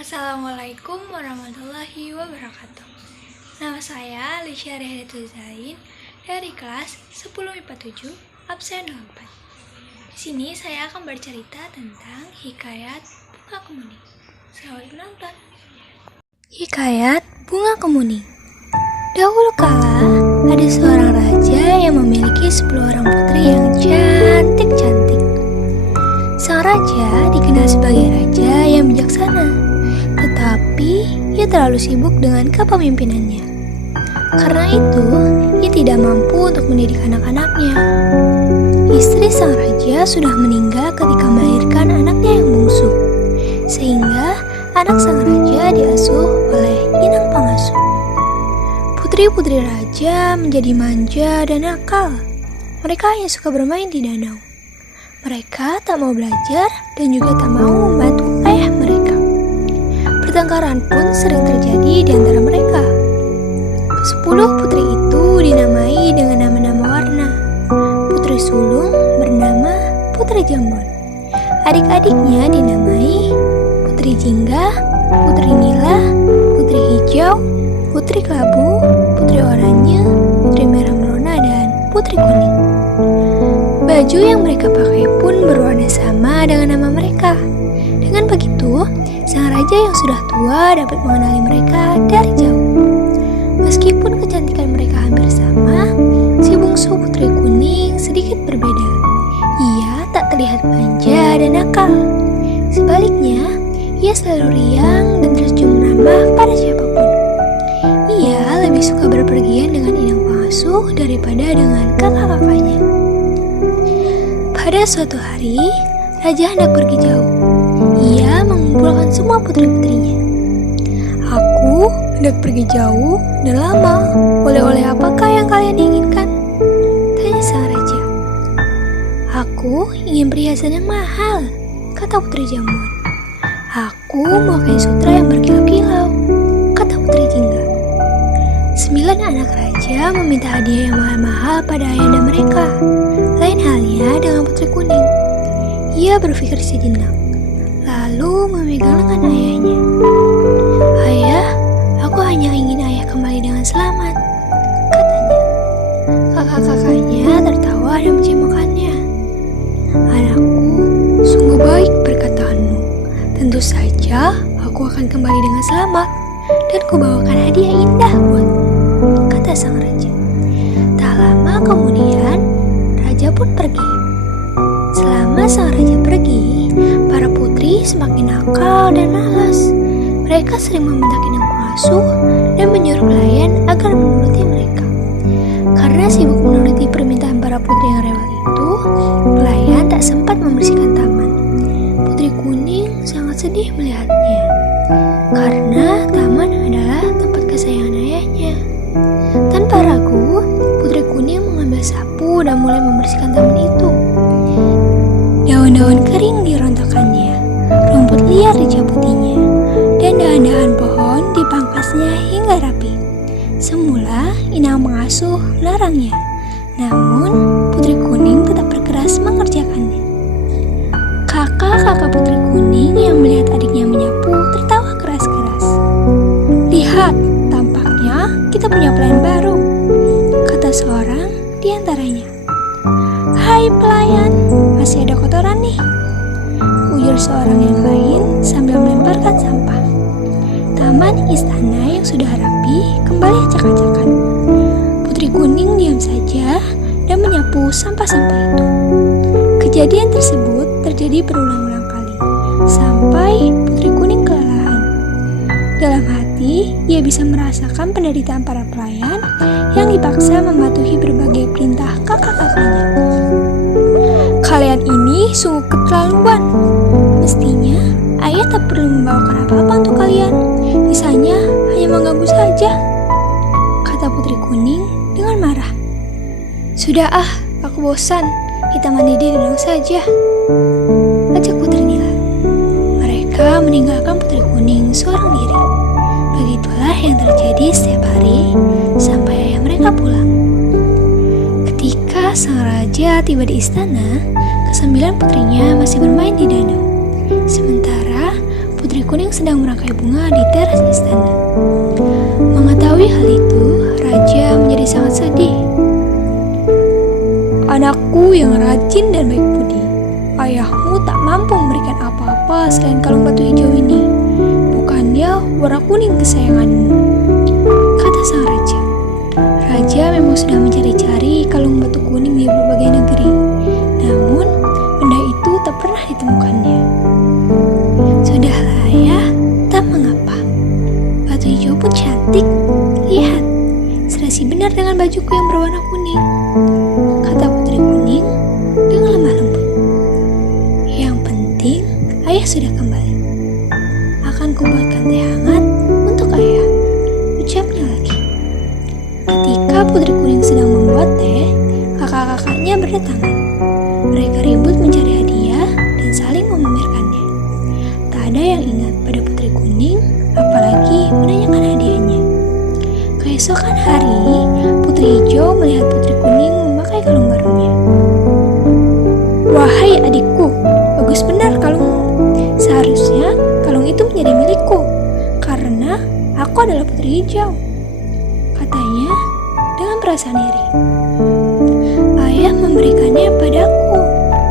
Assalamualaikum warahmatullahi wabarakatuh. Nama saya Lisha Rihayatul Zain dari kelas 10 IPA 7 absen 4. Di sini saya akan bercerita tentang Hikayat Bunga Kemuning. Selamat menonton. Hikayat Bunga Kemuning. Dahulu kala ada seorang raja yang memiliki 10 orang putri yang cantik-cantik. Sang raja dikenal sebagai raja yang bijaksana, tetapi ia terlalu sibuk dengan kepemimpinannya. Karena itu, ia tidak mampu untuk mendidik anak-anaknya. Istri sang raja sudah meninggal ketika melahirkan anaknya yang bungsu, sehingga anak sang raja diasuh oleh inang pengasuh. Putri-putri raja menjadi manja dan nakal. Mereka hanya suka bermain di danau. Mereka tak mau belajar dan juga tak mau membantu ayah mereka. Pertengkaran pun sering terjadi di antara mereka. 10 putri itu dinamai dengan nama-nama warna. Putri sulung bernama Putri Jambon. Adik-adiknya dinamai Putri Jingga, Putri Nila, Putri Hijau, Putri Kelabu, Putri Oranye, Putri Merah Merona, dan Putri Kuning. Baju yang mereka pakai pun berwarna sama dengan nama mereka. Dengan begitu, sang raja yang sudah tua dapat mengenali mereka dari jauh. Meskipun kecantikan mereka hampir sama, si bungsu Putri Kuning sedikit berbeda. Ia tak terlihat manja dan nakal. Sebaliknya, ia selalu riang dan tersenyum ramah pada siapapun. Ia lebih suka berpergian dengan inang pengasuh daripada dengan kakak-kakaknya. Pada suatu hari, raja hendak pergi jauh. Ia mengumpulkan semua putri-putrinya. Aku hendak pergi jauh dan lama. Oleh-oleh apakah yang kalian inginkan? Tanya sang raja. Aku ingin perhiasan yang mahal, kata Putri Jambon. Aku mau kain sutra yang berkilau-kilau, kata Putri Jingga. 9 anak raja meminta hadiah yang mahal-mahal pada ayahanda mereka. Lain halnya dengan Putri Kuning. Ia berpikir sejenak, lalu memegang lengan ayahnya. Ayah, aku hanya ingin ayah kembali dengan selamat, katanya. Kakak-kakaknya tertawa dan mencemoohkannya. Anakku, sungguh baik perkataanmu. Tentu saja aku akan kembali dengan selamat dan kubawakan hadiah indah buatmu, kata sang raja. Tak lama kemudian, raja pun pergi. Selama sang raja pergi, para putri semakin nakal dan malas. Mereka sering membentak inang pengasuh dan menyuruh pelayan agar menuruti mereka. Karena sibuk menuruti permintaan para putri yang rewel itu, pelayan tak sempat membersihkan taman. Putri Kuning sangat sedih melihatnya, karena taman adalah tempat kesayangan ayahnya. Tanpa ragu, Putri Kuning mengambil sapu dan mulai membersihkan taman itu. Daun-daun kering dirontokannya, rumput liar dicabutinya, dan dahan-dahan pohon dipangkasnya hingga rapi. Semula inang pengasuh melarangnya, namun Putri Kuning tetap berkeras mengerjakannya. Kakak-kakak Putri Kuning yang melihat adiknya menyapu tertawa keras-keras. Lihat, tampaknya kita punya pelayan baru, kata seorang di antaranya. Hai pelayan, masih ada kotoran nih, ujar seorang yang lain sambil melemparkan sampah. Taman istana yang sudah rapi kembali acak-acakan. Putri Kuning diam saja dan menyapu sampah-sampah itu. Kejadian tersebut terjadi berulang-ulang kali, sampai Putri Kuning kelelahan. Dalam hati, ia bisa merasakan penderitaan para pelayan yang dipaksa mematuhi berbagai perintah kakak-kakaknya. Kalian ini sungguh keterlaluan. Mestinya ayah tak perlu membawakan apa-apa untuk kalian. Misalnya hanya mengganggu saja, kata Putri Kuning dengan marah. Sudah aku bosan. Kita mandi di danau saja, ajak Putri Nila. Mereka meninggalkan Putri Kuning seorang diri. Begitulah yang terjadi setiap hari sampai ayah mereka pulang. Ketika sang raja tiba di istana, ke-9 putrinya masih bermain di danau. Sementara Putri Kuning sedang merangkai bunga di teras istana. Mengetahui hal itu, raja menjadi sangat sedih. Anakku yang rajin dan baik budi, ayahmu tak mampu memberikan apa-apa selain kalung batu hijau ini. Bukannya warna kuning kesayanganmu, kata sang raja. Raja memang sudah mencari-cari kalung batu kuning di berbagai negeri, namun benda itu tak pernah ditemukannya. Sudahlah ya, tak mengapa. Batu hijau pun cantik. Lihat, serasi benar dengan bajuku yang berwarna kuning, kata Putri Kuning dengan lemah lembut. Yang penting, ayah sudah kembali. Akan kubuatkan teh hangat untuk ayah, ucapnya lagi. Ketika Putri Kuning sedang membuat teh, kakak-kakaknya berdatangan. Mereka ribut mencari hadiah dan saling memamerkannya. Tak ada yang ingat pada Putri Kuning, apalagi menanyakan hadiahnya. Keesokan hari, Putri Hijau melihat Putri Kuning memakai kalung barunya. Wahai adikku, bagus benar kalungmu. Seharusnya kalung itu menjadi milikku, karena aku adalah Putri Hijau, katanya dengan perasaan iri. Ayah memberikannya padaku,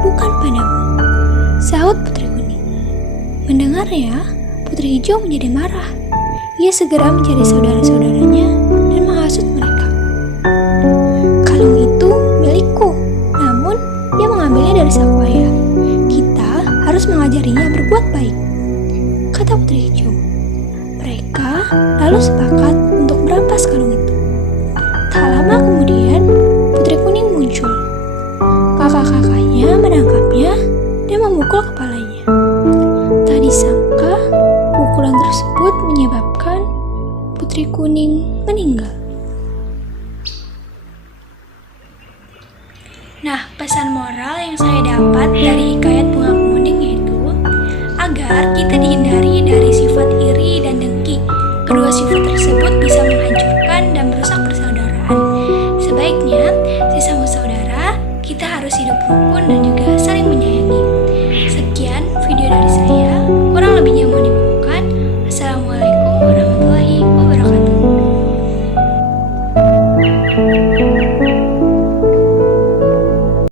bukan padamu, sahut Putri Kuning. Mendengarnya, Putri Hijau menjadi marah. Ia segera mencari saudara-saudaranya dan menghasut mereka. Kalung itu milikku, namun ia mengambilnya dari saku ayah. Kita harus mengajarinya berbuat baik, kata Putri Hijau. Mereka lalu sepakat untuk merampas kalung itu. Tak lama kemudian, Putri Kuning muncul. Kakak-kakaknya menangkapnya dan memukul kepalanya. Tak disangka, pukulan tersebut menyebabkan Putri Kuning meninggal. Nah, pesan moral yang saya dapat dari hikayat Bunga Kuning yaitu agar kita dihindari dari sifat iri dan dengki. Kedua sifat tersebut bisa menghancurkan